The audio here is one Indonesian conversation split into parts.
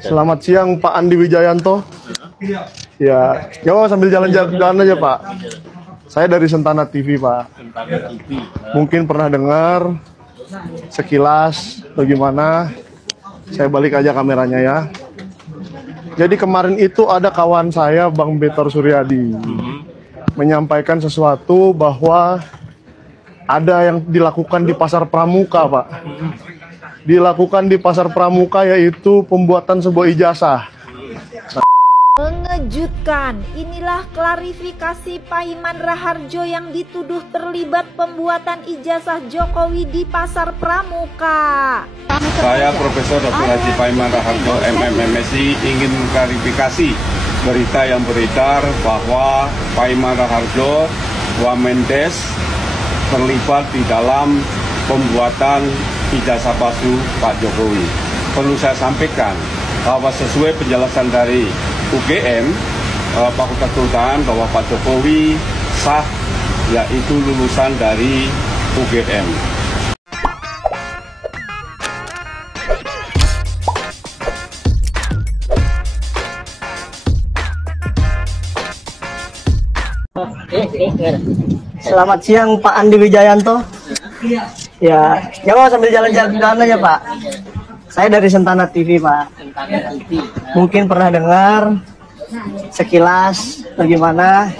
Selamat siang Pak Andi Wijayanto. Ya, sambil jalan-jalan aja Pak. Saya dari Sentana TV Pak. Mungkin pernah dengar sekilas bagaimana. Saya balik aja kameranya ya. Jadi kemarin itu ada kawan saya Bang Betor Suryadi menyampaikan sesuatu bahwa ada yang dilakukan di Pasar Pramuka Pak. Dilakukan di Pasar Pramuka yaitu pembuatan sebuah ijazah. Mengejutkan, inilah klarifikasi Paiman Raharjo yang dituduh terlibat pembuatan ijazah Jokowi di Pasar Pramuka. Saya Profesor Dr. Haji Paiman Raharjo, MMMSI, ingin mengklarifikasi berita yang beredar bahwa Paiman Raharjo, Wamendes, terlibat di dalam pembuatan ijazah palsu Pak Jokowi. Perlu saya sampaikan bahwa sesuai penjelasan dari UGM, Fakultas Kehutanan, bahwa Pak Jokowi sah, yaitu lulusan dari UGM. Selamat siang Pak Andi Wijayanto. Ya, sambil jalan-jalan aja Pak. Saya dari Sentana TV Pak. Mungkin pernah dengar sekilas bagaimana.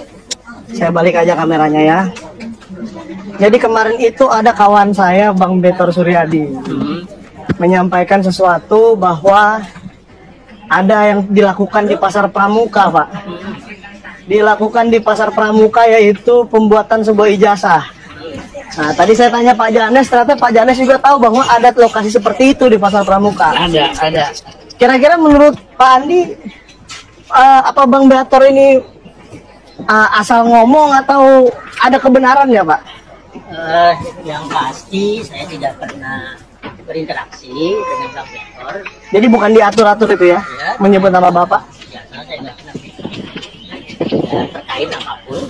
Saya balik aja kameranya ya. Jadi kemarin itu ada kawan saya Bang Betor Suryadi menyampaikan sesuatu bahwa ada yang dilakukan di Pasar Pramuka Pak. Dilakukan di Pasar Pramuka yaitu pembuatan sebuah ijazah. Nah, tadi saya tanya Pak Janes, ternyata Pak Janes juga tahu bahwa ada lokasi seperti itu di Pasar Pramuka. Ada. Kira-kira menurut Pak Andi, apa Bang Betor ini asal ngomong atau ada kebenarannya Pak? Yang pasti saya tidak pernah berinteraksi dengan Bang Betor. Jadi bukan diatur-atur itu ya, menyebut nama Bapak? Ya, saya nggak pernah terkait apapun.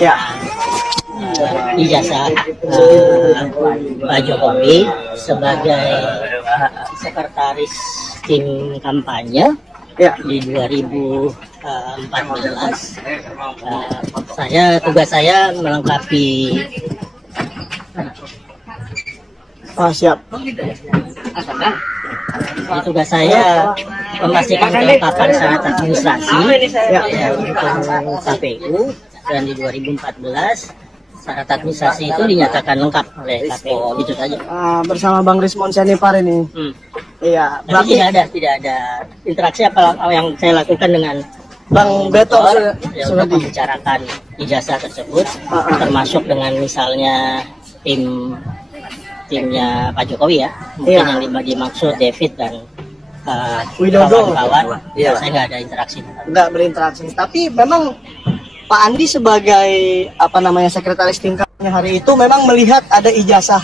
Ya. Ijazah Pak Jokowi sebagai sekretaris tim kampanye di 2014. Tugas saya melengkapi. Siap. Tugas saya memastikan kelengkapan syarat administrasi untuk KPU, dan di 2014 syarat administrasi itu dinyatakan lengkap oleh KPU. Itu saja. Bersama Bang Rismon Sianipar ini. Iya. Berarti tidak ada interaksi apa yang saya lakukan dengan Bang Betor untuk membicarakan ijazah tersebut, termasuk dengan misalnya timnya Pak Jokowi ya, mungkin yang dimaksud David dan Widodo, kawan-kawan. Saya nggak ada interaksi. Nggak berinteraksi. Tapi memang Pak Andi sebagai sekretaris tim kampanye hari itu memang melihat ada ijazah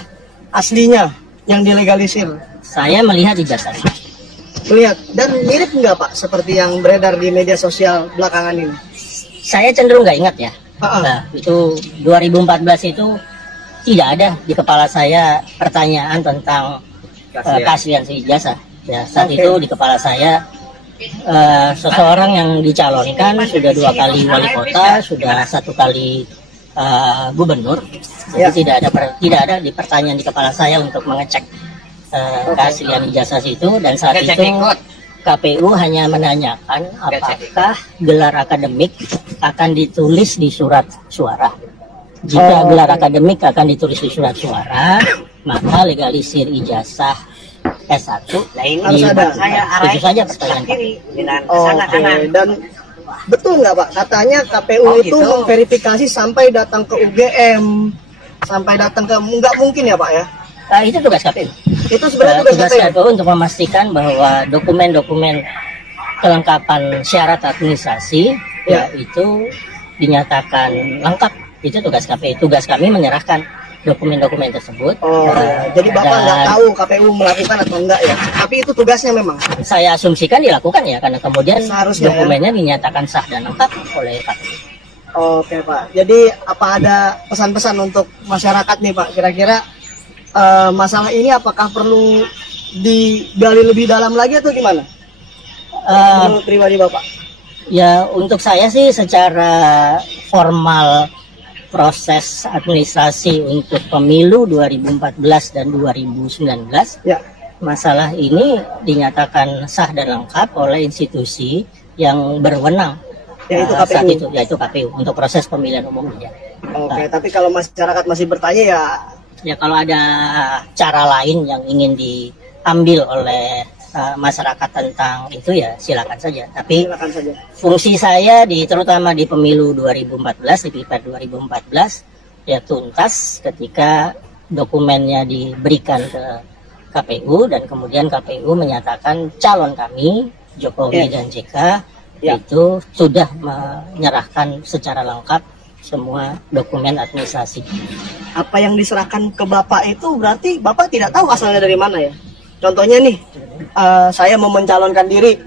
aslinya yang dilegalisir. Saya melihat ijazah. Melihat, dan mirip nggak Pak seperti yang beredar di media sosial belakangan ini? Saya cenderung nggak ingat ya. Nah, itu 2014 itu tidak ada di kepala saya pertanyaan tentang keaslian si ijazah. Ya, saat itu di kepala saya seseorang yang dicalonkan sudah 2 kali wali kota, sudah 1 kali gubernur. Jadi tidak ada di pertanyaan di kepala saya untuk mengecek keaslian ijazah itu. Dan saat itu KPU hanya menanyakan apakah gelar akademik akan ditulis di surat suara. Jika gelar akademik akan ditulis di surat suara, maka legalisir ijazah S1 harus ada. Itu saja pertanyaan. Dan betul nggak Pak, katanya KPU itu memverifikasi sampai datang ke UGM, sampai datang ke, nggak mungkin ya Pak ya? Itu tugas KPU. Itu sebenarnya tugas KPU untuk memastikan bahwa dokumen-dokumen kelengkapan syarat administrasi itu dinyatakan lengkap. Itu tugas KPU. Tugas kami menyerahkan dokumen-dokumen tersebut. Jadi Bapak nggak tahu KPU melakukan atau enggak ya? Tapi itu tugasnya memang. Saya asumsikan dilakukan ya, karena kemudian seharusnya dokumennya dinyatakan sah dan lengkap oleh KPU. Oke Pak. Jadi apa ada pesan-pesan untuk masyarakat nih Pak? Kira-kira masalah ini apakah perlu digali lebih dalam lagi atau gimana? Menurut pribadi Bapak? Ya, untuk saya sih secara formal proses administrasi untuk pemilu 2014 dan 2019, Ya. masalah ini dinyatakan sah dan lengkap oleh institusi yang berwenang, Yaitu saat KPU. itu, yaitu KPU untuk proses pemilihan umum. Ya. Oke, tapi kalau masyarakat masih bertanya ya Ya, kalau ada cara lain yang ingin diambil oleh masyarakat tentang itu ya silakan saja. Tapi silakan saja. fungsi saya terutama di pemilu 2014, di Pilpres 2014 ya tuntas ketika dokumennya diberikan ke KPU dan kemudian KPU menyatakan calon kami Jokowi dan JK itu sudah menyerahkan secara lengkap semua dokumen administrasi. Apa yang diserahkan ke Bapak itu berarti Bapak tidak tahu asalnya dari mana ya? Contohnya nih, saya mau mencalonkan diri,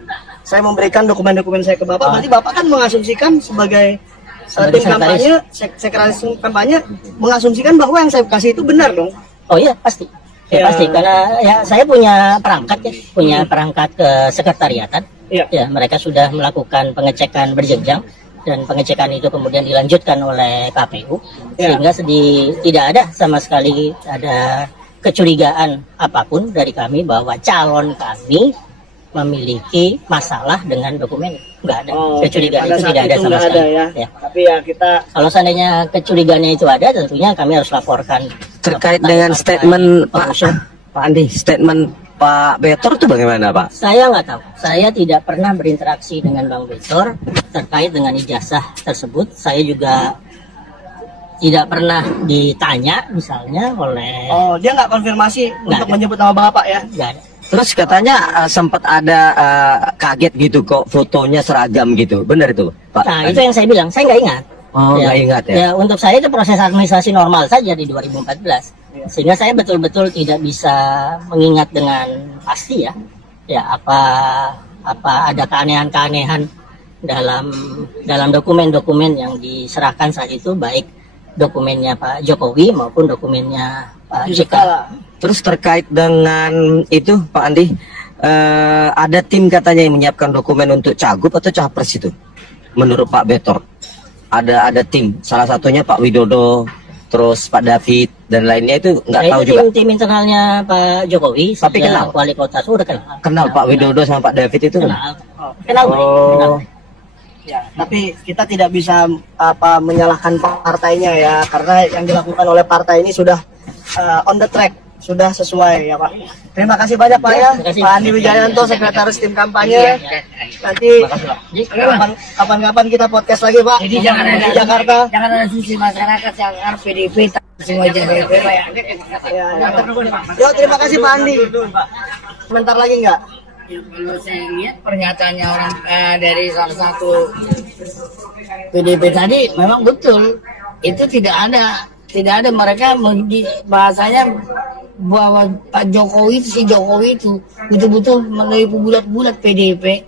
saya memberikan dokumen-dokumen saya ke Bapak, berarti Bapak kan mengasumsikan sebagai tim kampanye, sekretaris kampanye, mengasumsikan bahwa yang saya kasih itu benar dong? Oh iya, pasti. Ya, pasti, karena ya saya punya perangkat ya, punya perangkat ke sekretariatan. Ya, mereka sudah melakukan pengecekan berjenjang dan pengecekan itu kemudian dilanjutkan oleh KPU sehingga tidak ada sama sekali ada kecurigaan apapun dari kami bahwa calon kami memiliki masalah dengan dokumen. Nggak ada kecurigaan itu, tidak ada sama sekali. Ya. Tapi ya kita, kalau seandainya kecurigaannya itu ada, tentunya kami harus laporkan. Terkait dengan statement Pak Andi, statement Pak Betor itu bagaimana Pak? Saya nggak tahu. Saya tidak pernah berinteraksi dengan Bang Betor terkait dengan ijazah tersebut. Saya juga tidak pernah ditanya misalnya oleh... dia nggak konfirmasi untuk menyebut nama Bapak ya? Nggak ada. Terus katanya sempat ada kaget gitu kok fotonya seragam gitu, benar itu Pak? Nah, itu yang saya bilang, saya nggak ingat. Oh, nggak ingat ya? Ya, untuk saya itu proses administrasi normal saja di 2014. Sehingga saya betul-betul tidak bisa mengingat dengan pasti ya. Ya, apa ada keanehan-keanehan dalam dokumen-dokumen yang diserahkan saat itu, baik dokumennya Pak Jokowi maupun dokumennya Pak JK. Terus terkait dengan itu Pak Andi, ada tim katanya yang menyiapkan dokumen untuk cagup atau capres itu? Menurut Pak Betor, ada tim, salah satunya Pak Widodo, terus Pak David dan lainnya itu nggak tahu juga. Tim internalnya Pak Jokowi, tapi kenal wali kota sudah kenal. Kenal Pak Widodo sama Pak David itu kenal. Kenal. Ya, tapi kita tidak bisa menyalahkan partainya ya, karena yang dilakukan oleh partai ini sudah on the track, sudah sesuai ya Pak. Terima kasih banyak Pak ya, Pak Andi Wijayanto, sekretaris tim kampanye. Nanti kapan-kapan kita podcast lagi Pak. Jadi jangan ada di Jakarta. Jangan ada sisi masyarakat yang harus PDIP semua jadi Pak ya. Yo, terima kasih Pak Andi. Sebentar lagi enggak? Ya, kalau saya lihat pernyataannya orang dari salah satu PDIP tadi memang betul, itu tidak ada mereka bahasanya bahwa Pak Jokowi, si Jokowi itu betul-betul menipu bulat-bulat PDIP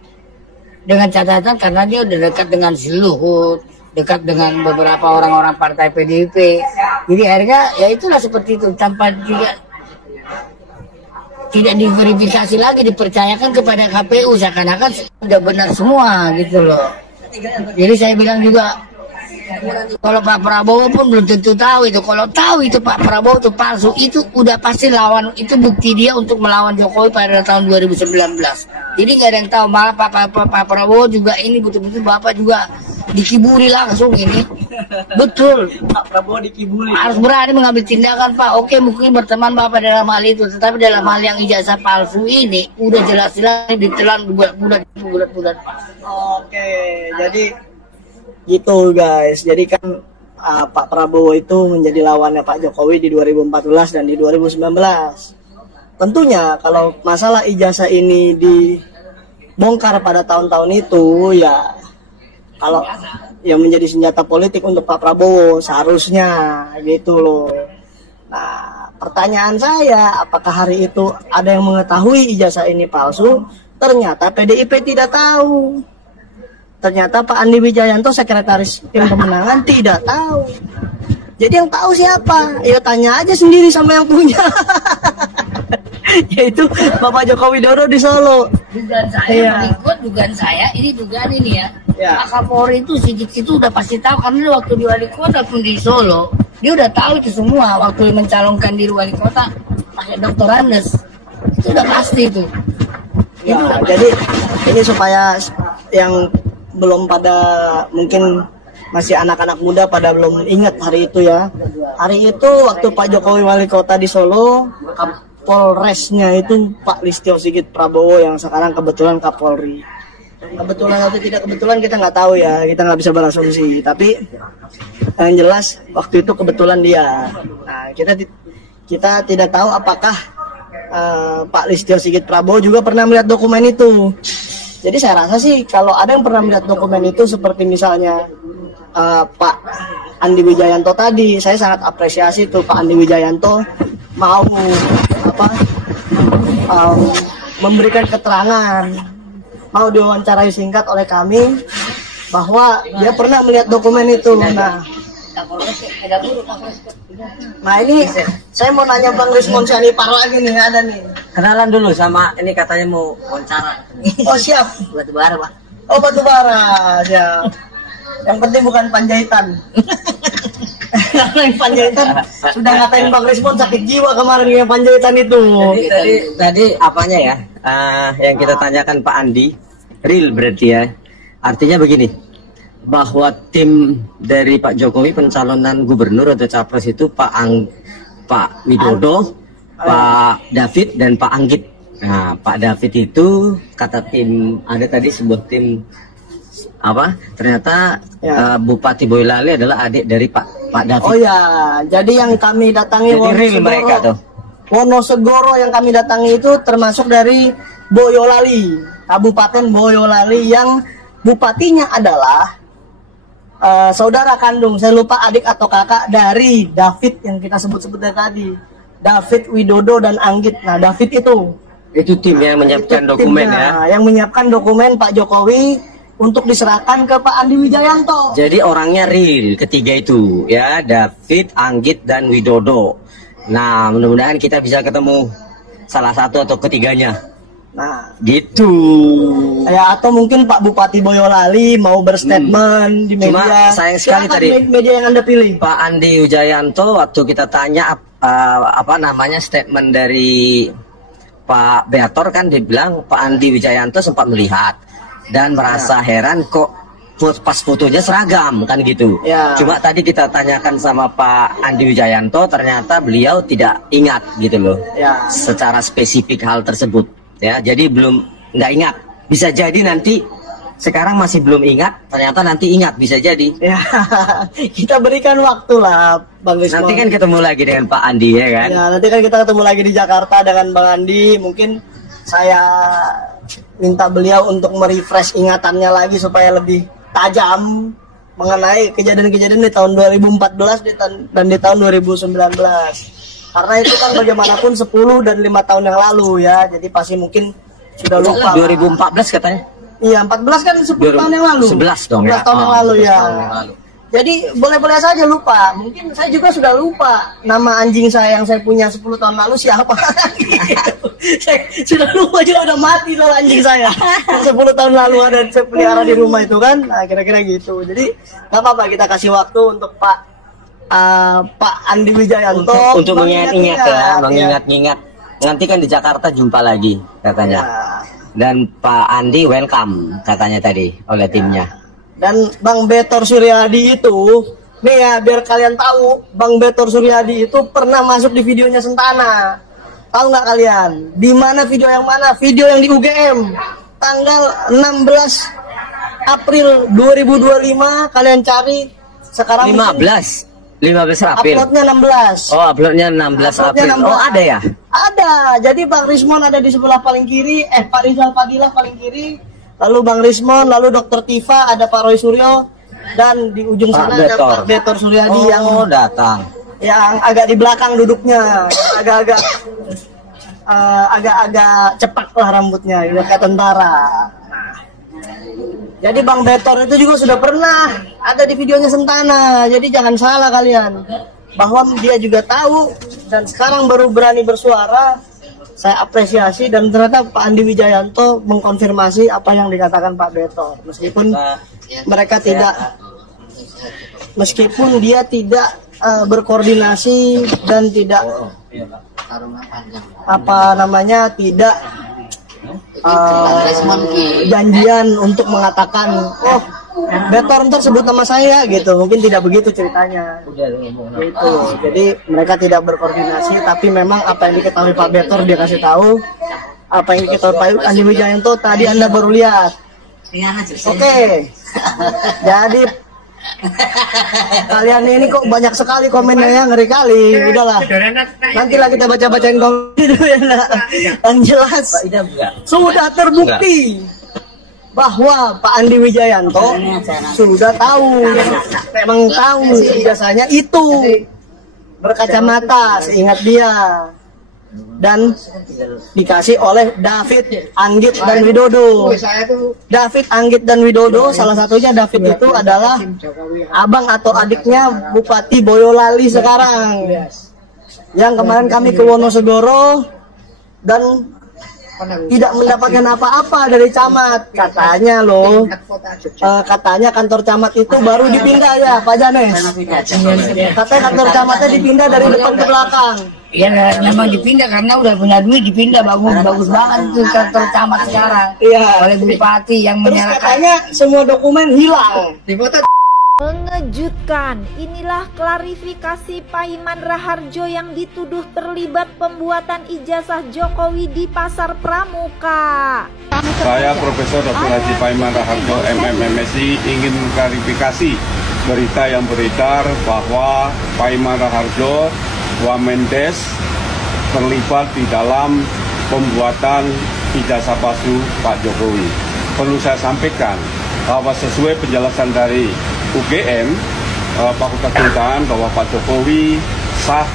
dengan catatan karena dia udah dekat dengan si Luhut, dekat dengan beberapa orang-orang partai PDIP. Jadi akhirnya ya itulah seperti itu, tanpa tidak diverifikasi lagi, dipercayakan kepada KPU seakan-akan sudah benar semua gitu loh. Jadi saya bilang juga, kalau Pak Prabowo pun belum tentu tahu itu. Kalau tahu itu Pak Prabowo itu palsu, itu udah pasti lawan, itu bukti dia untuk melawan Jokowi pada tahun 2019. Jadi nggak ada yang tahu, malah Pak Prabowo juga ini betul-betul Bapak juga dikibuli langsung ini. Betul, Pak Prabowo dikibuli. Harus berani mengambil tindakan Pak. Oke, mungkin berteman Bapak dalam hal itu, tetapi dalam hal yang ijazah palsu ini udah jelas-jelas ditelan bulat-bulat Pak. Oke, jadi gitu guys. Jadi kan Pak Prabowo itu menjadi lawannya Pak Jokowi di 2014 dan di 2019. Tentunya kalau masalah ijazah ini dibongkar pada tahun-tahun itu ya, kalau yang menjadi senjata politik untuk Pak Prabowo seharusnya gitu loh. Nah, pertanyaan saya, apakah hari itu ada yang mengetahui ijazah ini palsu? Ternyata PDIP tidak tahu. Ternyata Pak Andi Wijayanto, sekretaris tim pemenangan, tidak tahu. Jadi yang tahu siapa? Ya tanya aja sendiri sama yang punya. yaitu Bapak Joko Widodo di Solo. Dugaan saya, ikut dugaan saya, ini dugaan ini ya. Pak Kapolri itu Sigit itu udah pasti tahu, karena waktu di wali kota pun di Solo, dia udah tahu itu semua. Waktu mencalonkan diri wali kota pakai Dr. Andes, itu udah pasti itu. Ya, jadi ini supaya yang belum pada, mungkin masih anak-anak muda pada belum ingat hari itu ya. Hari itu waktu Pak Jokowi wali kota di Solo, Kapolresnya itu Pak Listio Sigit Prabowo yang sekarang kebetulan Kapolri. Kebetulan atau tidak kebetulan kita nggak tahu ya, kita nggak bisa berasumsi. Tapi yang jelas waktu itu kebetulan dia. Nah, kita tidak tahu apakah Pak Listio Sigit Prabowo juga pernah melihat dokumen itu. Jadi saya rasa sih kalau ada yang pernah melihat dokumen itu, seperti misalnya Pak Andi Wijayanto tadi, saya sangat apresiasi tuh Pak Andi Wijayanto mau memberikan keterangan, mau diwawancarai singkat oleh kami bahwa dia pernah melihat dokumen itu. Nah ini saya mau nanya Bang Rismon Syarifar lagi nih, ada nih. Kenalan dulu sama ini, katanya mau wawancara. Oh siap. Batu bara, Pak. Oh batu bara, siap. Yang penting bukan Panjaitan. Karena yang Panjaitan sudah ngatain Bang Rismon sakit jiwa kemarin yang Panjaitan itu. Tadi apanya ya? Yang kita tanyakan Pak Andi, real berarti ya. Artinya begini, bahwa tim dari Pak Jokowi pencalonan gubernur atau capres itu Pak Widodo, Pak David dan Pak Anggit. Nah, Pak David itu kata tim, ada tadi sebuah tim apa? Ternyata Bupati Boyolali adalah adik dari Pak David. Oh ya, jadi yang kami datangi Wonosegoro yang kami datangi itu termasuk dari Boyolali, Kabupaten Boyolali, yang bupatinya adalah saudara kandung, saya lupa adik atau kakak dari David yang kita sebut-sebut dari tadi, David Widodo dan Anggit. Nah, David itu tim yang menyiapkan dokumen ya. Yang menyiapkan dokumen Pak Jokowi untuk diserahkan ke Pak Andi Wijayanto. Jadi orangnya real ketiga itu ya, David, Anggit dan Widodo. Nah, mudah-mudahan kita bisa ketemu salah satu atau ketiganya. Nah, gitu. Ya, atau mungkin Pak Bupati Boyolali mau berstatement di media. Cuma sayang sekali tadi media yang Anda pilih. Pak Andi Wijayanto waktu kita tanya statement dari Pak Beator, kan dibilang Pak Andi Wijayanto sempat melihat dan merasa heran kok pas fotonya seragam kan gitu. Ya. Cuma tadi kita tanyakan sama Pak Andi Wijayanto, ternyata beliau tidak ingat gitu loh. Ya. Secara spesifik hal tersebut. Ya, jadi nggak ingat. Bisa jadi nanti sekarang masih belum ingat, ternyata nanti ingat, bisa jadi. Ya, kita berikan waktu lah, Bang Rismon. Nanti kan ketemu lagi dengan Pak Andi ya kan? Ya, nanti kan kita ketemu lagi di Jakarta dengan Bang Andi. Mungkin saya minta beliau untuk merefresh ingatannya lagi supaya lebih tajam mengenai kejadian-kejadian di tahun 2014 dan di tahun 2019. Karena itu kan bagaimanapun 10 dan 5 tahun yang lalu ya. Jadi pasti mungkin sudah lupa. 2014 katanya? Iya, 14 kan 10 tahun yang lalu. 11 dong 11 ya. tahun yang lalu ya. Tahun yang lalu. Jadi boleh-boleh saja lupa. Mungkin saya juga sudah lupa nama anjing saya yang saya punya 10 tahun lalu siapa. Saya sudah lupa juga, udah mati soal anjing saya. 10 tahun lalu ada saya pelihara di rumah itu kan. Nah, kira-kira gitu. Jadi nggak apa-apa, kita kasih waktu untuk Pak Andi Wijayanto untuk mengingat-ingat ya, mengingat-ingat. Nanti kan di Jakarta jumpa lagi katanya. Ya. Dan Pak Andi welcome katanya tadi oleh timnya. Dan Bang Betor Suryadi itu, nih ya biar kalian tahu, Bang Betor Suryadi itu pernah masuk di videonya Sentana. Tahu nggak kalian? Di mana video yang mana? Video yang di UGM tanggal 16 April 2025, kalian cari sekarang. 15 April. Uploadnya 16. Oh, uploadnya 16 April. 16. Oh, ada ya? Ada. Jadi Bang Rismon ada di sebelah paling kiri, Pak Rizal Fadilah paling kiri, lalu Bang Rismon, lalu Dr. Tifa, ada Pak Roy Suryo, dan di ujung sana ada Pak Betor Suryadi yang datang. Yang agak di belakang duduknya, agak-agak cepak lah rambutnya, kayak tentara. Jadi Bang Betor itu juga sudah pernah ada di videonya Sentana. Jadi jangan salah kalian, bahwa dia juga tahu dan sekarang baru berani bersuara saya apresiasi dan ternyata Pak Andi Wijayanto mengkonfirmasi apa yang dikatakan Pak Betor, meskipun meskipun dia tidak berkoordinasi dan tidak tidak janjian untuk mengatakan, oh Betor ntar sebut nama saya gitu, mungkin tidak begitu ceritanya gitu. Jadi mereka tidak berkoordinasi, tapi memang apa yang diketahui Pak Betor dia kasih tahu, apa yang diketahui Pak Andi Wijayanto tadi Anda baru lihat. Oke. Jadi kalian ini kok banyak sekali komennya ya, ngeri kali. Udahlah, nantilah kita baca-bacain komen dulu ya. Yang jelas sudah terbukti bahwa Pak Andi Wijayanto sudah tahu, memang tahu biasanya itu berkacamata seingat dia, dan dikasih oleh David, Anggit, dan Widodo. David, Anggit, dan Widodo, salah satunya David itu adalah abang atau adiknya Bupati Boyolali sekarang, yang kemarin kami ke Wonosegoro dan tidak mendapatkan apa-apa dari camat, katanya loh. Katanya kantor camat itu baru dipindah ya Pak Janes. Katanya kantor camatnya dipindah dari depan ke belakang. Iya, memang dipindah karena udah punya duit, dipindah bagus banget itu kantor camat sekarang. Iya. Oleh bupati yang Terus menyerahkan. katanya semua dokumen hilang. Mengejutkan, inilah klarifikasi Paiman Raharjo yang dituduh terlibat pembuatan ijazah Jokowi di Pasar Pramuka. Saya Profesor Dr. Haji Paiman Raharjo, MMMSI, ingin mengklarifikasi berita yang beredar bahwa Paiman Raharjo, Wamendes, terlibat di dalam pembuatan ijazah palsu Pak Jokowi. Perlu saya sampaikan bahwa sesuai penjelasan dari UGM, Fakultas Kehutanan, bahwa Pak Jokowi sah,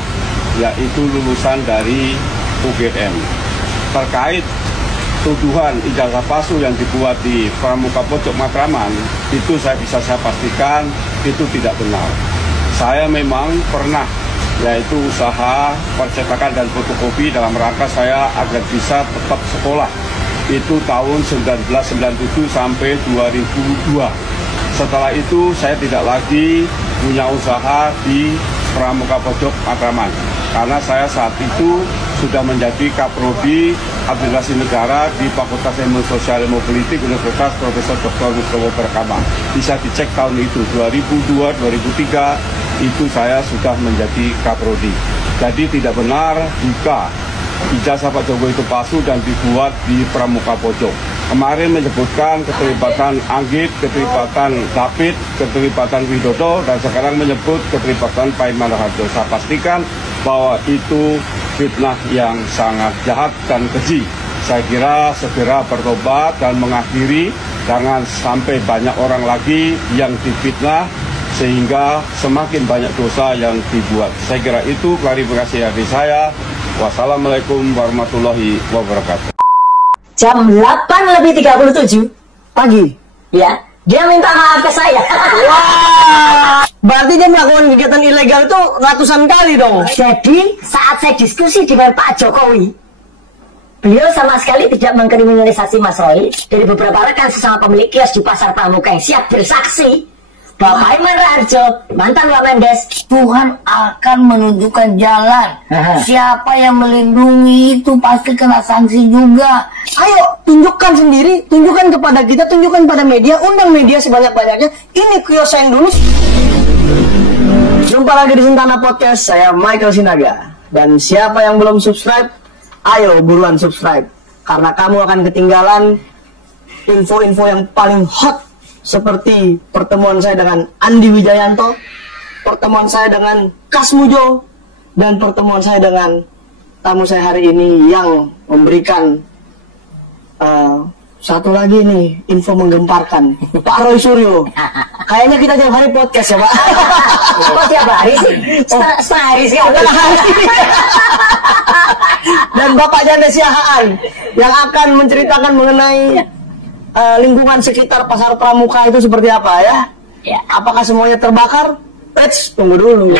yaitu lulusan dari UGM. Terkait tuduhan ijazah palsu yang dibuat di Pramuka Pojok Matraman, itu saya pastikan itu tidak benar. Saya memang pernah, yaitu usaha percetakan dan fotokopi dalam rangka saya agar bisa tetap sekolah. Itu tahun 1997 sampai 2002. Setelah itu saya tidak lagi punya usaha di Pramuka Pojok Matraman, karena saya saat itu sudah menjadi Kaprodi Administrasi Negara di Fakultas Ilmu Sosial Ilmu Politik Universitas Profesor Dr. Mustowo Berkama. Bisa dicek tahun itu 2002-2003 itu saya sudah menjadi Kaprodi. Jadi tidak benar jika ijazah Pak Jokowi itu palsu dan dibuat di Pramuka Pojok. Kemarin menyebutkan keterlibatan Anggit, keterlibatan David, keterlibatan Widodo, dan sekarang menyebut keterlibatan Paiman Raharjo. Saya pastikan bahwa itu fitnah yang sangat jahat dan keji. Saya kira segera bertobat dan mengakhiri, jangan sampai banyak orang lagi yang difitnah sehingga semakin banyak dosa yang dibuat. Saya kira itu klarifikasi dari saya. Wassalamualaikum warahmatullahi wabarakatuh. Jam 8:37 Pagi. ya, dia minta maaf ke saya. Wah, berarti dia melakukan kegiatan ilegal itu ratusan kali dong. Jadi saat saya diskusi dengan Pak Jokowi, beliau sama sekali tidak mengkriminalisasi Mas Roy. Dari beberapa rekan sesama pemilik kios di Pasar Pramuka yang siap bersaksi bahwa Paiman Raharjo, mantan Wamendes, Tuhan akan menunjukkan jalan. Siapa yang melindungi itu pasti kena sanksi juga. Ayo, tunjukkan sendiri, tunjukkan kepada kita, tunjukkan pada media, undang media sebanyak-banyaknya. Ini kios yang dulu. Jumpa lagi di Sentana Podcast, saya Michael Sinaga. Dan siapa yang belum subscribe, ayo buruan subscribe. Karena kamu akan ketinggalan info-info yang paling hot, seperti pertemuan saya dengan Andi Wijayanto, pertemuan saya dengan Kasmujo, dan pertemuan saya dengan tamu saya hari ini yang memberikan satu lagi nih info menggemparkan, Pak Roy Suryo. Kayaknya kita tiap hari podcast ya Pak. kok tiap hari sih? Setengah hari sih. Dan Bapak Janes Yahaan yang akan menceritakan mengenai lingkungan sekitar Pasar Pramuka itu seperti apa ya? Ya. Apakah semuanya terbakar? Tunggu dulu.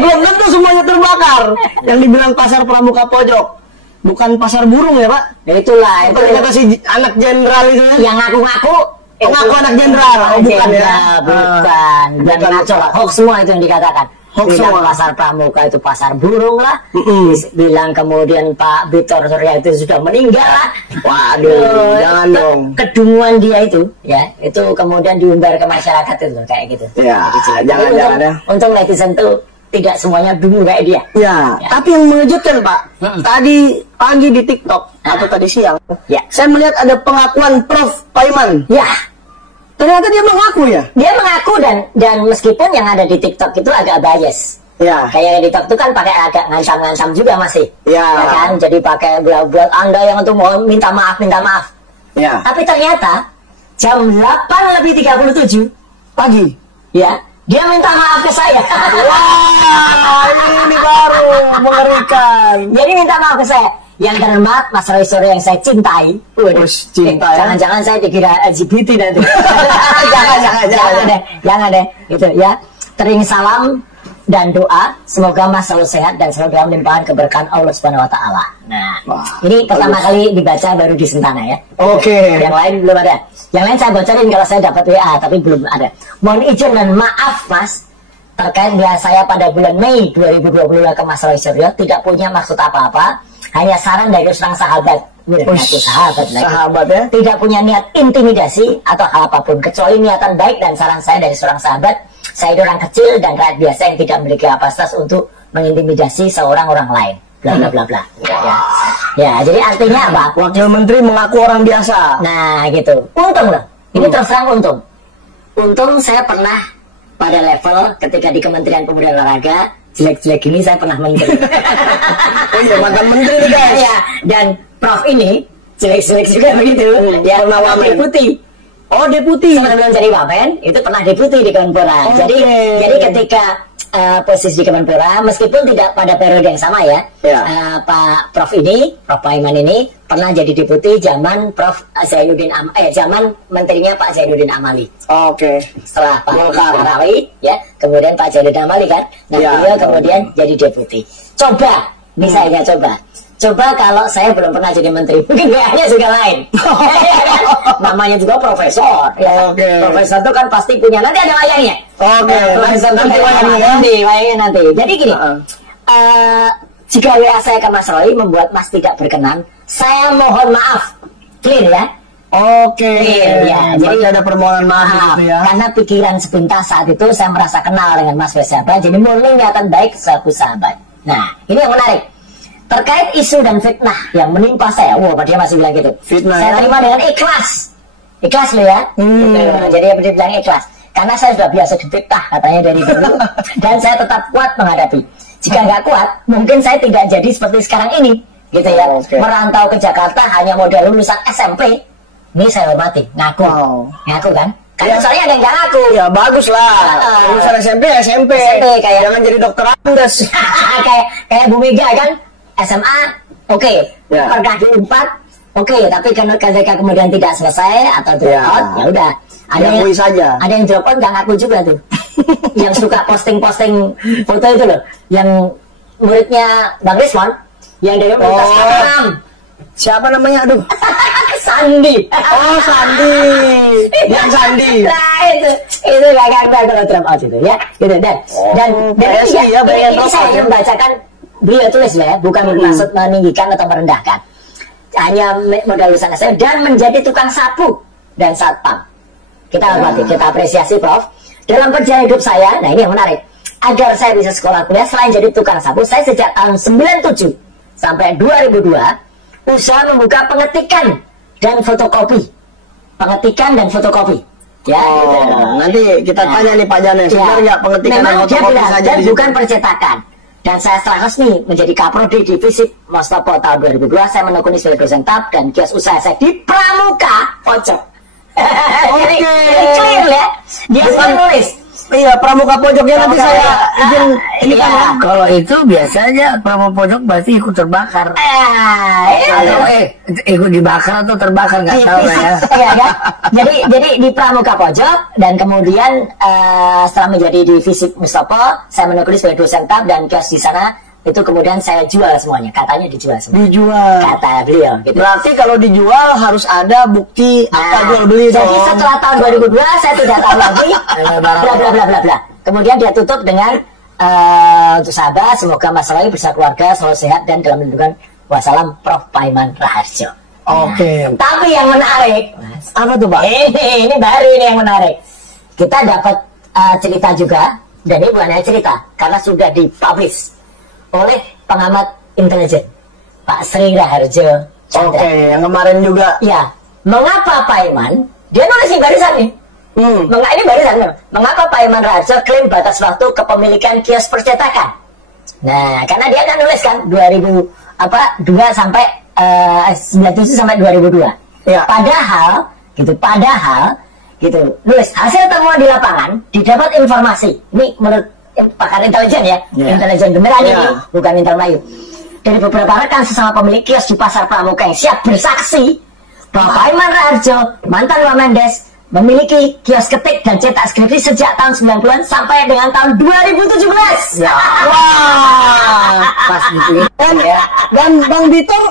Belum tentu semuanya terbakar. Yang dibilang Pasar Pramuka Pojok. Bukan pasar burung ya, Pak? Itulah itu Bukan kata si anak jenderal itu ya? yang ngaku-ngaku. Ngaku anak jenderal, bukan ya? Bukan. Dan ngaco lah, hoax semua itu yang dikatakan. Hoax Bilang semua. pasar pramuka itu pasar burung lah. Bilang kemudian Pak Victor Surya itu sudah meninggal lah. Waduh, jangan dong. Kedunguan dia itu, ya, itu kemudian diumbar ke masyarakat itu kayak gitu. Ya, Jadi, jangan-jangan ya. Untung netizen tuh tidak semuanya dungu kayak dia. Ya, tapi yang mengejutkan Pak, tadi pagi di TikTok atau tadi siang, Ya. saya melihat ada pengakuan Prof Paiman. Ya, Ternyata dia mengaku ya. dia mengaku dan meskipun yang ada di TikTok itu agak bias. Ya. Kayak yang di TikTok itu kan pakai agak ngancam-ngancam juga masih. Ya. Kan? Jadi pakai buat Anda yang untuk mau minta maaf. Ya. Tapi ternyata jam 8:37 Pagi. ya, dia minta maaf ke saya. Wah, ini baru mengerikan. Jadi minta maaf ke saya. Yang terhormat Mas Roy Suryo yang saya cintai. Waduh, Cinta ya. jangan-jangan saya dikira LGBT nanti. jangan deh. Itu ya. Tering salam dan doa, semoga Mas selalu sehat dan selalu dalam limpahan keberkahan Allah Subhanahu wa taala. Nah, ini pertama kali dibaca baru di Sentana ya. Oke. Yang lain belum ada. Yang lain saya bocorin kalau saya dapat WA, tapi belum ada. Mohon izin dan maaf Mas, terkait dengan saya pada bulan Mei 2020 ke Mas Roy Suryo tidak punya maksud apa-apa, hanya saran dari seorang sahabat. Sahabat ya. Tidak punya niat intimidasi atau hal apapun kecuali niatan baik dan saran saya dari seorang sahabat. Saya itu orang kecil dan rakyat biasa yang tidak memiliki kapasitas untuk mengintimidasi seorang orang lain. Bla bla bla bla. Ya, jadi artinya apa? Wakil Menteri mengaku orang biasa. Nah gitu. Untung loh. Ini terus terang untung. Untung saya pernah pada level ketika di Kementerian Pemuda dan Olahraga jelek-jelek ini saya pernah menteri. Oh iya, mantan menteri nih guys. Ya, dan Prof ini jelek-jelek juga begitu. Ya, Pernah wamen. deputi. Oh, deputi. Sebelum jadi wamen itu pernah deputi di Kemenpora. Oke. Jadi ketika posisi di Kemenpora meskipun tidak pada periode yang sama ya, Ya. Pak Prof ini, Prof Paiman ini pernah jadi deputi zaman Prof Zainuddin zaman menterinya Pak Zainuddin Amali. Oke. Setelah Pak Golkar. Rawi ya, kemudian Pak Zainuddin Amali kan, nah Ya. beliau kemudian jadi deputi. Coba, misalnya coba kalau saya belum pernah jadi menteri, mungkin WA-nya juga lain. Ya kan? Namanya juga profesor. Ya. Oke. Profesor itu kan pasti punya, nanti ada wayangnya. Oke. Profesor Nanti itu wayangnya. wayangnya nanti. Jadi gini, jika WA saya ke Mas Roy membuat Mas tidak berkenan, saya mohon maaf. Clear ya? Oke. Ya, Jadi ada permohonan maaf gitu ya. karena pikiran sepintas saat itu saya merasa kenal dengan Mas Wesaba, jadi murni niatan baik selaku sahabat. Nah, ini yang menarik. Terkait isu dan fitnah yang menimpa saya, dia masih bilang gitu. Fitnah, saya ya? terima dengan ikhlas. Ikhlas loh ya. Gitu. Jadi dia bilang ikhlas. Karena saya sudah biasa difitnah katanya dari dulu. Dan saya tetap kuat menghadapi. Jika nggak kuat, mungkin saya tidak jadi seperti sekarang ini. Gitu ya. Oke. Merantau ke Jakarta hanya modal lulusan SMP. Ini saya hormati. Ngaku. Wow. Ngaku kan? Karena soalnya ada yang nggak ngaku. Ya bagus lah. Lulusan SMP. SMP, kayak- Jangan jadi dokter Andes. kayak Bu Mega kan, SMA, oke, Ya. pernah di 4, oke, tapi karena ketika kemudian tidak selesai atau drop Ya. out, ya udah. Diakui saja. Ada yang drop out nggak ngaku juga tuh. Yang suka posting foto itu loh, yang muridnya Bang Rismon, yang dari Universitas Mataram. Siapa namanya? Aduh. Sandi. Oh, Sandi. Yang Sandi. Nah itu gak kalau drop out itu ya, gitu dan PSI ya, bagian ini drop out saya ya. membacakan beliau tulis ya, bukan maksud meninggikan atau merendahkan, hanya modal lulusan saya dan menjadi tukang sapu dan satpam. Kita hormati, kita apresiasi Prof. Dalam perjalanan hidup saya, nah ini yang menarik, agar saya bisa sekolah kuliah selain jadi tukang sapu, saya sejak tahun 97 sampai 2002 usaha membuka pengetikan dan fotokopi. Ya, gitu. Nanti kita tanya nih Pak Janes, benar nggak pengetikan dan Memang dia fotokopi bilang, saja dan di situ? bukan percetakan. Dan saya setelah resmi menjadi Kaprodi Divisi Mostopo tahun 2002, saya menekuni sebagai dosen TAP dan kios usaha saya di Pramuka Pojok. Jadi clear ya. Dia sendiri nulis. Iya, pramuka pojoknya nanti saya izin ini kan ya. Kalau itu biasanya pramuka pojok berarti ikut terbakar. Atau ikut dibakar atau terbakar nggak tahu lah ya. Iya kan? Jadi di Pramuka Pojok dan kemudian setelah menjadi divisi Mustopo, saya menekuni sebagai dosen TAP dan kios di sana itu kemudian saya jual semuanya, katanya dijual semua. Dijual. Kata beliau. Gitu. Berarti kalau dijual harus ada bukti akta jual beli. Jadi setelah tahun 2002 saya tidak tahu lagi. Bla bla bla bla bla. Kemudian dia tutup dengan untuk sahabat, semoga Mas Roy bersama keluarga selalu sehat dan dalam lindungan. Wassalam, Prof. Paiman Raharjo. Oke. Tapi yang menarik, Mas, Apa tuh, Pak? ini baru ini yang menarik. Kita dapat cerita juga, dan ini bukan hanya cerita, karena sudah dipublish oleh pengamat intelijen Pak Sri Raharjo Chandra. Oke, yang kemarin juga. Ya, mengapa Paiman? Dia nulis di barisan nih. Ini barisan. Mengapa Paiman Raharjo klaim batas waktu kepemilikan kios percetakan? Nah, karena dia kan nulis kan 2 sampai 97 sampai 2002. Ya. Padahal gitu, nulis hasil temuan di lapangan didapat informasi. Ini menurut pakar intelijen ya, intelijen beneran ini, bukan Intel Melayu. Dari beberapa rekan sesama pemilik kios di Pasar Pramuka yang siap bersaksi bahwa Paiman Raharjo, mantan Wamendes, memiliki kios ketik dan cetak skripsi sejak tahun 90-an sampai dengan tahun 2017. Ya. Wah, Pas gitu. dan Bang Bitor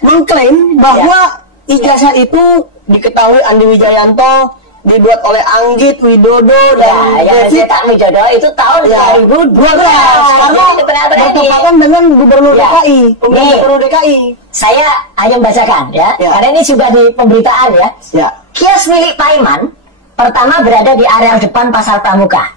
mengklaim bahwa ijazah itu diketahui Andi Wijayanto dibuat oleh Anggit Widodo dan yang cetak Widodo itu tahun 2012. karena bertepatan dengan Gubernur DKI, Gubernur DKI. Saya hanya membacakan ya, karena ini sudah di pemberitaan ya. Kios milik Paiman pertama berada di areal depan Pasar Pramuka,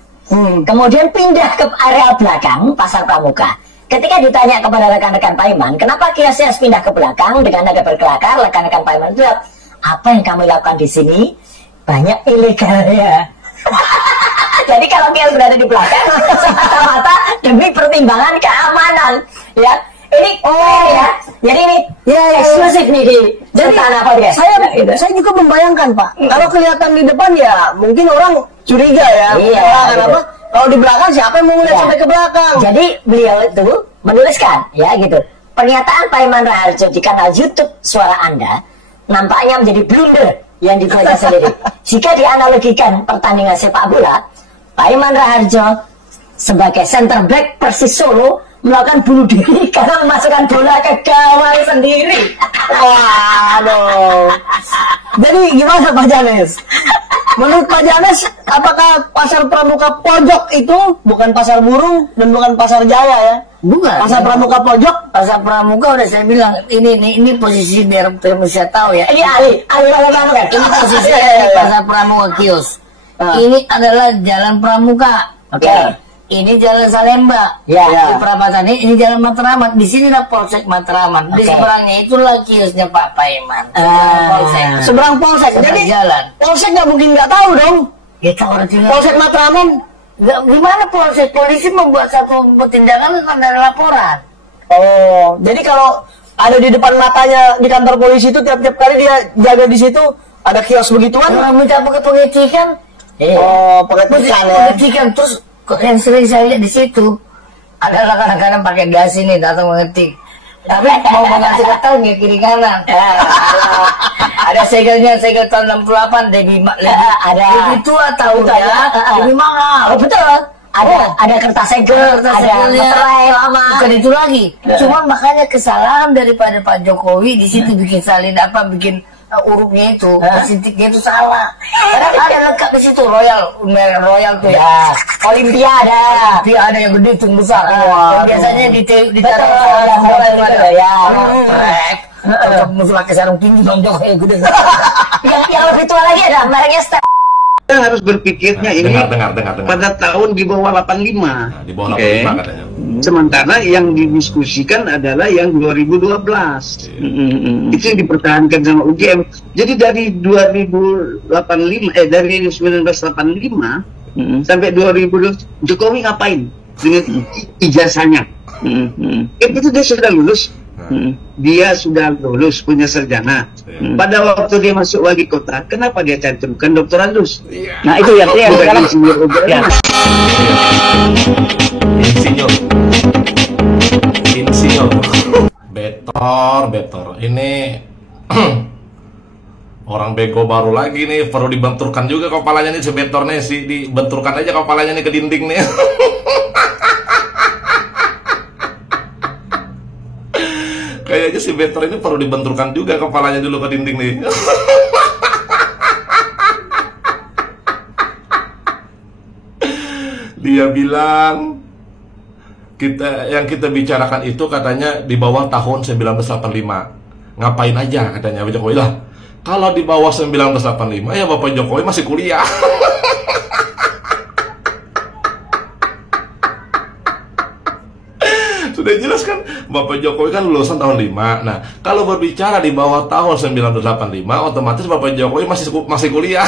kemudian pindah ke areal belakang Pasar Pramuka. Ketika ditanya kepada rekan-rekan Paiman, kenapa kiosnya harus pindah ke belakang dengan nada berkelakar, rekan-rekan Paiman itu, apa yang kami lakukan di sini banyak ilegalnya. Jadi kalau kios berada di belakang, semata-mata demi pertimbangan keamanan, ya. Ini ya, jadi ini eksklusif nih di Sentana Podcast. Saya juga membayangkan, Pak. Kalau kelihatan di depan ya mungkin orang curiga ya. Kenapa? Kalau di belakang siapa yang mau melihat sampai ke belakang? Jadi beliau itu menuliskan ya gitu. Pernyataan Paiman Raharjo di kanal YouTube Suara Anda nampaknya menjadi blunder yang dibuatnya sendiri. Jika dianalogikan pertandingan sepak bola, Paiman Raharjo sebagai center back Persis Solo melakukan bunuh diri karena memasukkan bola ke gawang sendiri. Waduh. Jadi gimana Pak Janes? Menurut Pak Janes, apakah Pasar Pramuka Pojok itu bukan pasar burung dan bukan pasar jaya ya? Bukan. Pasar Pramuka Pojok. Pasar Pramuka udah saya bilang ini posisi biar bisa tahu ya. Ini ahli Pasar Pramuka. Ini posisi Pasar Pramuka kios. Ini adalah Jalan Pramuka. Oke. Ini Jalan Salemba. Ya. Di perapatan ini Jalan Matraman. Di sini ada Polsek Matraman. Di seberangnya itulah kiosnya Pak Paiman. Polsek. Seberang Polsek. Jadi jalan. Polsek nggak mungkin nggak tahu dong. Ya tahu orang tinggal. Polsek Matraman. Gimana Polsek? Polisi membuat satu tindakan kan dari laporan. Oh, jadi kalau ada di depan matanya di kantor polisi itu tiap-tiap kali dia jaga di situ ada kios begituan. Orang minta pakai pengecekan. Oh, pengecekan ya. Pengecekan terus yang sering saya lihat di situ adalah kadang-kadang pakai gas ini datang mengetik. Tapi mau mengasih ketal nggak kiri kanan. Ada segel tahun 68 lebih tua tahunnya, lebih mahal. Oh betul. Ada kertas segel, ada materai lama. Bukan itu lagi. Cuma makanya kesalahan daripada Pak Jokowi di situ bikin salin bikin urupnya itu, sintiknya itu salah. Karena ada lengkap di situ Royal tuh ya. Olimpia ada yang gede tuh besar. Biasanya ditaruh ya. Musuh pakai sarung tinggi Bang Jokowi gede. Yang lebih tua lagi ada mereknya Step. Kita harus berpikirnya ini pada tahun di bawah 85. Di bawah 85 katanya. Sementara yang didiskusikan adalah yang 2012. Itu yang dipertahankan sama UGM. Jadi dari 1985 sampai 2000 Jokowi ngapain dengan ijazahnya? Itu dia sudah lulus. Dia sudah lulus, punya sarjana. Pada waktu dia masuk wali kota, kenapa dia cantumkan doktorandus? Nah itu yang bukan insinyur UGM. Insinyur. Betor. Ini orang bego baru lagi nih, perlu dibenturkan juga kepalanya nih si Betor nih, dibenturkan aja kepalanya nih ke dinding nih. kayaknya si Betor ini perlu dibenturkan juga kepalanya dulu ke dinding nih. Dia bilang yang kita bicarakan itu katanya di bawah tahun 1985. Ngapain aja katanya Pak Jokowi lah. Kalau di bawah 1985 ya Bapak Jokowi masih kuliah. Sudah jelas kan, Bapak Jokowi kan lulusan tahun 5. Nah, kalau berbicara di bawah tahun 1985, otomatis Bapak Jokowi masih kuliah.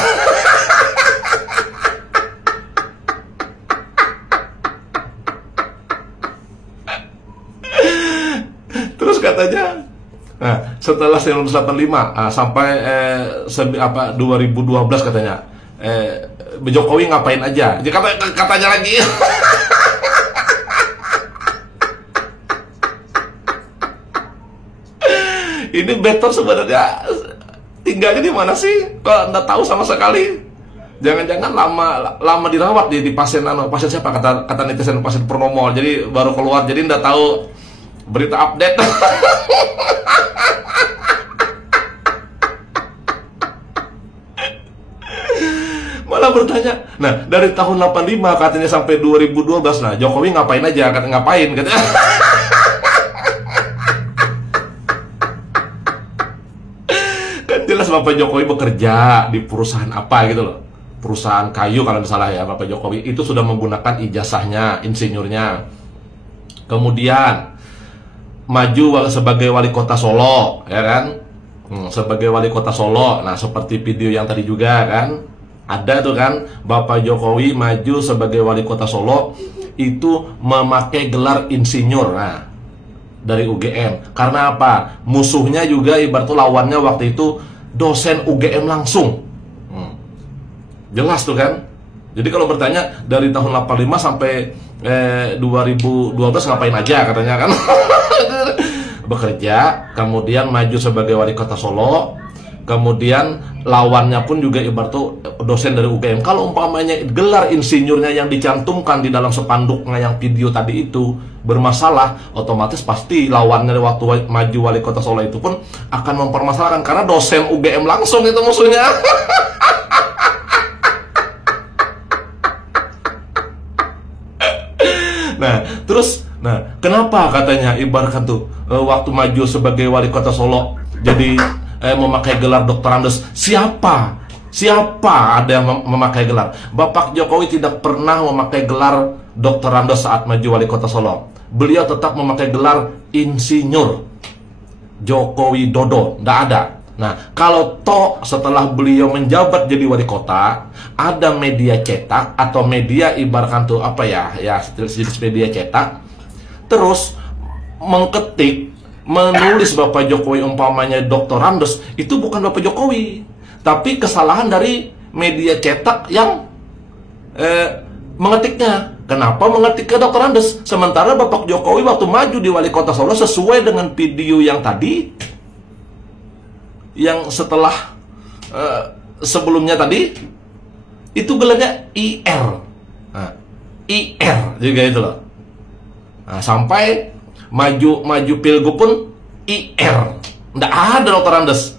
Terus katanya, nah, setelah 1985 sampai 2012 katanya, Jokowi ngapain aja? Jadi katanya lagi. Ini Betor sebenarnya tinggalnya di mana sih? Kok Anda tahu sama sekali? Jangan-jangan lama dirawat di pasien siapa kata netizen, pasien Purnomo. Jadi baru keluar, jadi Anda tahu berita update. Malah bertanya. Nah, dari tahun 85 katanya sampai 2012. Nah, Jokowi ngapain aja? Ngapain katanya. Jelas Bapak Jokowi bekerja di perusahaan apa gitu loh, perusahaan kayu kalau tidak salah ya. Bapak Jokowi itu sudah menggunakan ijazahnya, insinyurnya. Kemudian maju sebagai wali kota Solo, ya kan? Sebagai wali kota Solo. Nah, seperti video yang tadi juga kan, ada tuh kan, Bapak Jokowi maju sebagai wali kota Solo itu memakai gelar insinyur. Nah, dari UGM. Karena apa? Musuhnya juga ibarat lawannya waktu itu dosen UGM langsung. Jelas tuh kan. Jadi kalau bertanya dari tahun 85 sampai 2012 ngapain aja katanya kan. Bekerja, kemudian maju sebagai wali kota Solo, kemudian lawannya pun juga ibarat dosen dari UGM. Kalau umpamanya gelar insinyurnya yang dicantumkan di dalam spanduknya yang video tadi itu bermasalah, otomatis pasti lawannya waktu maju wali kota Solo itu pun akan mempermasalahkan karena dosen UGM langsung itu musuhnya. Nah, terus, kenapa katanya ibaratkan tuh waktu maju sebagai wali kota Solo jadi memakai gelar Dr. Andes? Siapa ada yang memakai gelar? Bapak Jokowi tidak pernah memakai gelar Dr. Andes saat maju wali kota Solo. Beliau tetap memakai gelar insinyur Joko Widodo. Tidak ada. Nah, kalau toh setelah beliau menjabat jadi wali kota, ada media cetak atau media ibaratkan tuh apa ya jenis media cetak, terus menulis Bapak Jokowi umpamanya Dr. Andes, itu bukan Bapak Jokowi, tapi kesalahan dari media cetak yang mengetiknya. Kenapa mengetik ke Dr. Andes? Sementara Bapak Jokowi waktu maju di wali kota Solo sesuai dengan video yang tadi, yang setelah sebelumnya tadi, itu gelarnya IR. Nah, IR juga itu loh. Nah, sampai maju pilgub pun IR. Nggak ada Dr. Andes.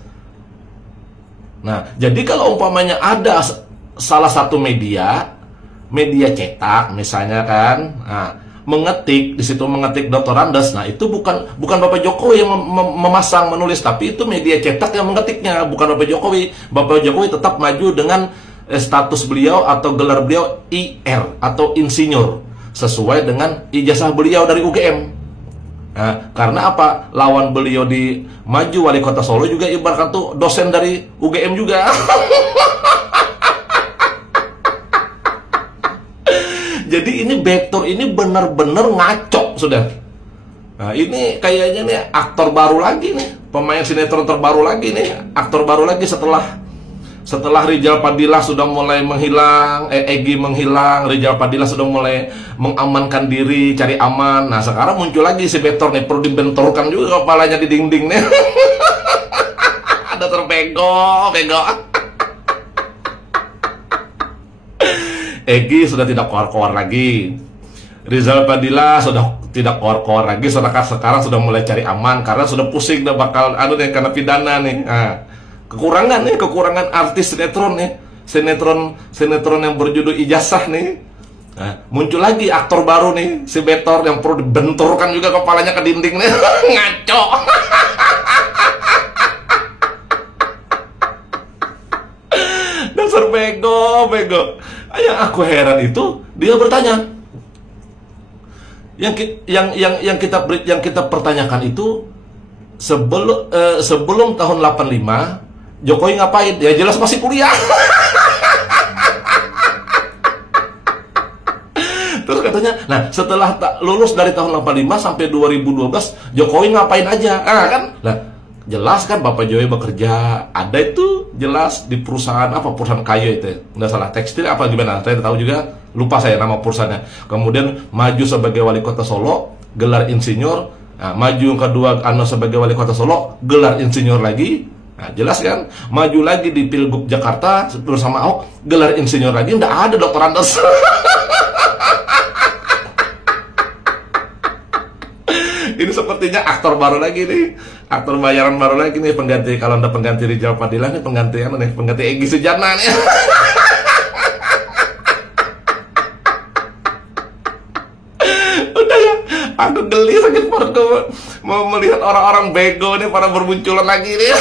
Nah, jadi kalau umpamanya ada salah satu media cetak misalnya kan, mengetik di situ mengetik Dr. Andes, nah itu bukan Bapak Jokowi yang memasang menulis, tapi itu media cetak yang mengetiknya, bukan Bapak Jokowi. Bapak Jokowi tetap maju dengan status beliau atau gelar beliau IR atau insinyur sesuai dengan ijazah beliau dari UGM. Nah, karena apa? Lawan beliau di maju wali kota Solo juga ibaratkan tuh dosen dari UGM juga. Jadi ini Betor ini benar-benar ngaco sudah. Nah, ini kayaknya nih aktor baru lagi nih, pemain sinetron terbaru lagi nih, aktor baru lagi setelah Rizal Padilla sudah mulai menghilang, Egy menghilang, Rizal Padilla sudah mulai mengamankan diri, cari aman. Nah, sekarang muncul lagi si Betor nih, perlu dibenturkan juga kepalanya di dinding nih. Ada terbego. Egy sudah tidak keluar-keluar lagi. Rizal Padilla sudah tidak keluar-keluar lagi, sekarang sudah mulai cari aman karena sudah pusing dah bakal nih karena pidana nih. Nah, kekurangan artis sinetron nih, sinetron yang berjudul Ijazah nih. Nah, muncul lagi aktor baru nih, si Betor yang perlu dibenturkan juga kepalanya ke dinding nih. Ngaco. Dasar bego. Yang aku heran itu dia bertanya. Yang kita pertanyakan itu sebelum tahun 85 Jokowi ngapain? Ya jelas masih kuliah. Terus katanya, nah setelah lulus dari tahun 85 sampai 2012 Jokowi ngapain aja? Kan? Nah, jelas kan Bapak Jokowi bekerja, ada itu jelas di perusahaan perusahaan kayu itu, nggak salah tekstil apa gimana? Saya tahu juga. Lupa saya nama perusahaannya. Kemudian maju sebagai wali kota Solo, gelar insinyur. Nah, maju yang kedua sebagai wali kota Solo, gelar insinyur lagi. Nah, jelas kan? Maju lagi di Pilgub Jakarta bersama Ahok, gelar insinyur lagi. Nggak ada Dr. Andes. Ini sepertinya aktor baru lagi nih, aktor bayaran baru lagi nih, pengganti kalau anda pengganti Rizal Padilla nih, pengganti Egy Sujana nih. Aku geli sakit perut mau melihat orang-orang bego nih pada bermunculan lagi nih.